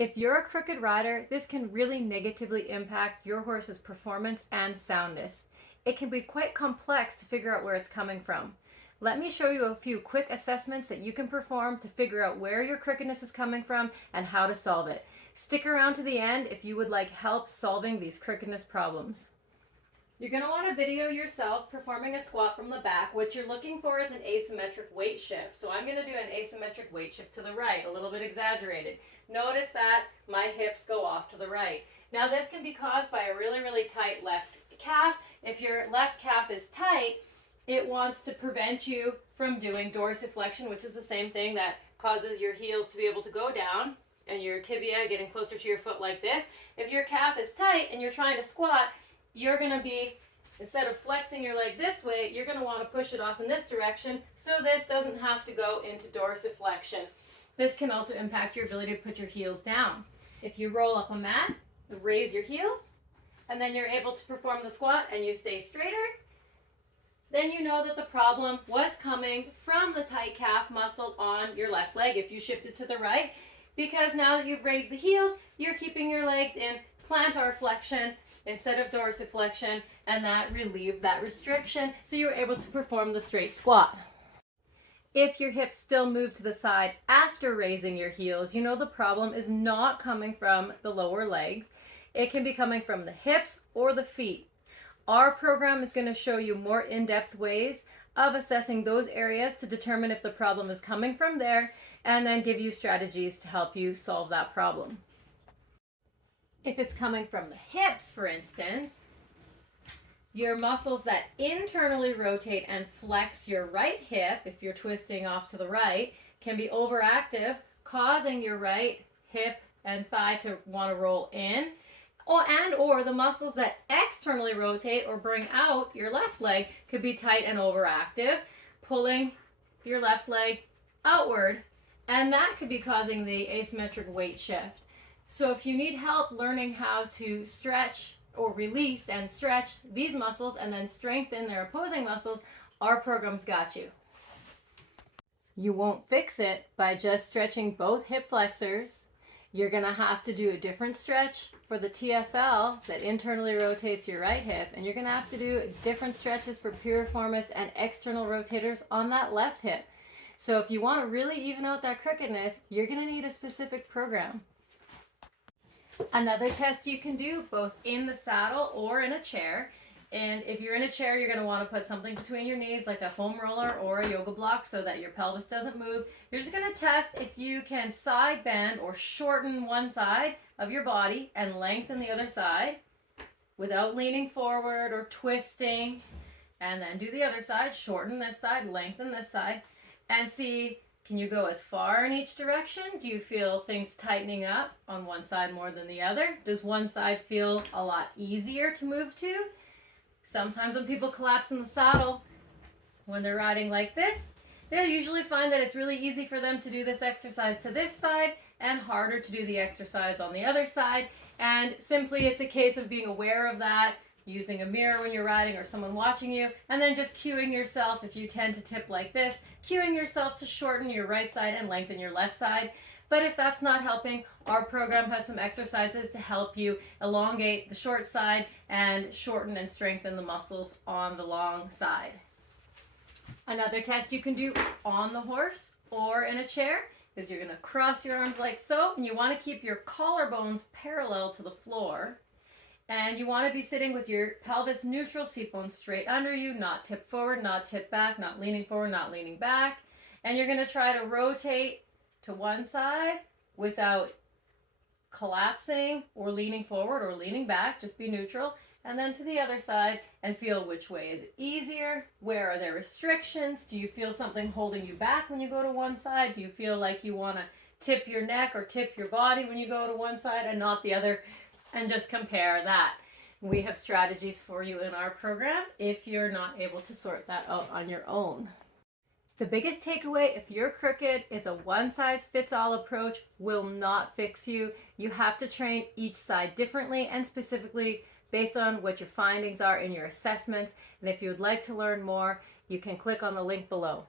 If you're a crooked rider, this can really negatively impact your horse's performance and soundness. It can be quite complex to figure out where it's coming from. Let me show you a few quick assessments that you can perform to figure out where your crookedness is coming from and how to solve it. Stick around to the end if you would like help solving these crookedness problems. You're going to want to video yourself performing a squat from the back. What you're looking for is an asymmetric weight shift. So I'm going to do an asymmetric weight shift to the right, a little bit exaggerated. Notice that my hips go off to the right. Now this can be caused by a really tight left calf. If your left calf is tight, it wants to prevent you from doing dorsiflexion, which is the same thing that causes your heels to be able to go down and your tibia getting closer to your foot like this. If your calf is tight and you're trying to squat, you're going to be, instead of flexing your leg this way, you're going to want to push it off in this direction so this doesn't have to go into dorsiflexion. This can also impact your ability to put your heels down. If you roll up a mat, raise your heels, and then you're able to perform the squat and you stay straighter, then you know that the problem was coming from the tight calf muscle on your left leg if you shifted to the right, because now that you've raised the heels, you're keeping your legs in plantar flexion instead of dorsiflexion, and that relieved that restriction, so you were able to perform the straight squat. If your hips still move to the side after raising your heels, you know the problem is not coming from the lower legs. It can be coming from the hips or the feet. Our program is going to show you more in-depth ways of assessing those areas to determine if the problem is coming from there, and then give you strategies to help you solve that problem. If it's coming from the hips, for instance, your muscles that internally rotate and flex your right hip, if you're twisting off to the right, can be overactive, causing your right hip and thigh to want to roll in. Or the muscles that externally rotate or bring out your left leg could be tight and overactive, pulling your left leg outward, and that could be causing the asymmetric weight shift. So if you need help learning how to stretch or release and stretch these muscles and then strengthen their opposing muscles, our program's got you. You won't fix it by just stretching both hip flexors. You're going to have to do a different stretch for the TFL that internally rotates your right hip, and you're going to have to do different stretches for piriformis and external rotators on that left hip. So if you want to really even out that crookedness, you're going to need a specific program. Another test you can do both in the saddle or in a chair. And if you're in a chair, you're going to want to put something between your knees like a foam roller or a yoga block so that your pelvis doesn't move. You're just going to test if you can side bend or shorten one side of your body and lengthen the other side without leaning forward or twisting. And then do the other side, shorten this side, lengthen this side, and see, can you go as far in each direction? Do you feel things tightening up on one side more than the other? Does one side feel a lot easier to move to? Sometimes when people collapse in the saddle, when they're riding like this, they'll usually find that it's really easy for them to do this exercise to this side and harder to do the exercise on the other side. And simply it's a case of being aware of that, using a mirror when you're riding or someone watching you, and then just cueing yourself, if you tend to tip like this, cueing yourself to shorten your right side and lengthen your left side. But if that's not helping, our program has some exercises to help you elongate the short side and shorten and strengthen the muscles on the long side. Another test you can do on the horse or in a chair is you're going to cross your arms like so, and you want to keep your collarbones parallel to the floor. And you want to be sitting with your pelvis neutral, seat bones straight under you, not tip forward, not tip back, not leaning forward, not leaning back. And you're going to try to rotate to one side without collapsing or leaning forward or leaning back, just be neutral. And then to the other side and feel which way is easier. Where are there restrictions? Do you feel something holding you back when you go to one side? Do you feel like you want to tip your neck or tip your body when you go to one side and not the other? And just compare that. We have strategies for you in our program if you're not able to sort that out on your own. The biggest takeaway, if you're crooked, is a one-size-fits-all approach will not fix you. You have to train each side differently and specifically based on what your findings are in your assessments. And if you would like to learn more, you can click on the link below.